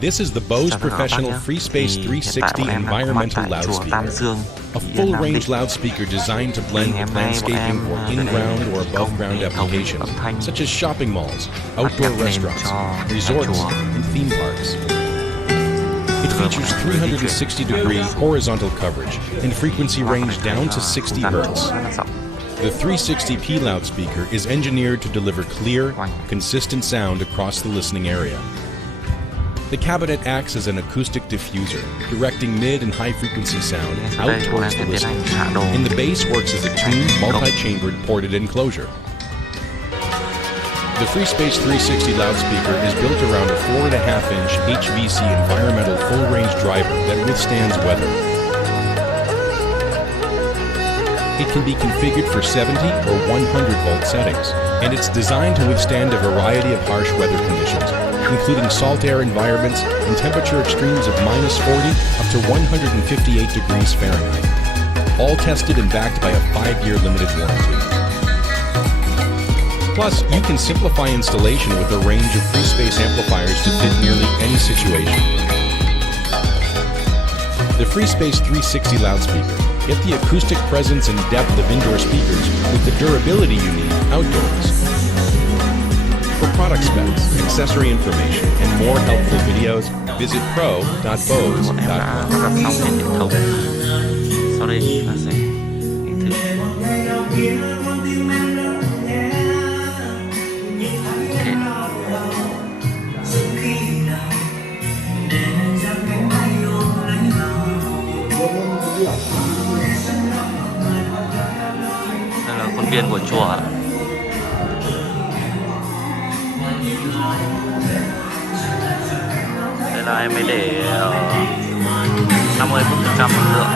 This is the Bose Professional Free Space 360 Environmental Loudspeaker, a full-range loudspeaker designed to blend with landscaping or in-ground or above-ground applications, such as shopping malls, outdoor restaurants, resorts, and theme parks. It features 360-degree horizontal coverage and frequency range down to 60 Hz. The 360p loudspeaker is engineered to deliver clear, consistent sound across the listening area. The cabinet acts as an acoustic diffuser, directing mid and high frequency sound out towards the listener, and the bass works as a tuned, multi-chambered ported enclosure. The FreeSpace 360 loudspeaker is built around a 4.5-inch HVC environmental full-range driver that withstands weather. It can be configured for 70 or 100-volt settings, and it's designed to withstand a variety of harsh weather conditions, including salt air environments and temperature extremes of -40 up to 158 degrees Fahrenheit. All tested and backed by a 5-year limited warranty. Plus, you can simplify installation with a range of FreeSpace amplifiers to fit nearly any situation. The FreeSpace 360 loudspeaker. Get the acoustic presence and depth of indoor speakers with the durability you need outdoors. For product specs, accessory information, and more helpful videos, visit pro.bose.com. Sau đây chúng ta sẽ thử. Đây là khuôn viên của chùa. Đây là em mới để 50% năng lượng.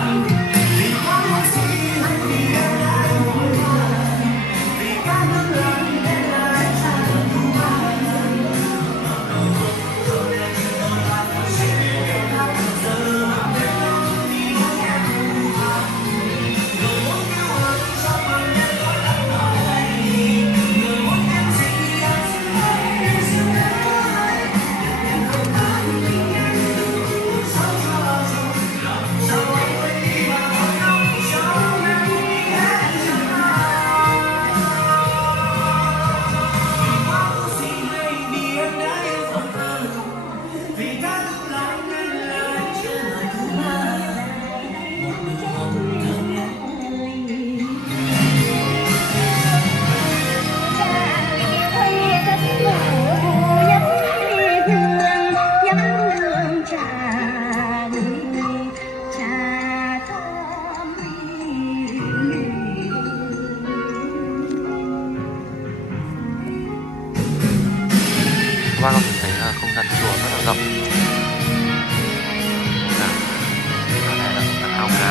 Các bạn có thể thấy là không gian chùa rất là rộng. Cái này là ao cá.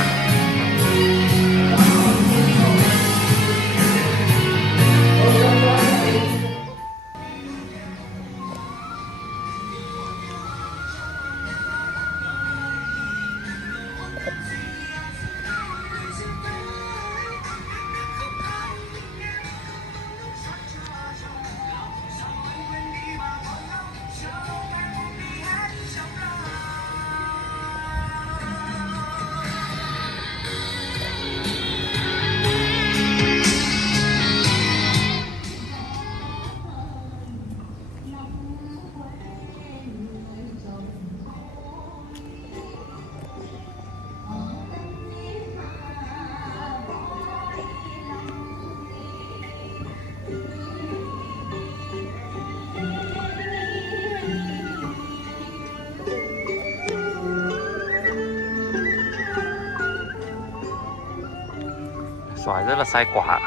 Xoài rất là sai quả.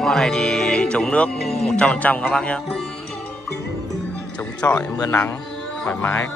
Hoa này thì chống nước 100% các bác nhé. Chống chọi mưa nắng thoải mái.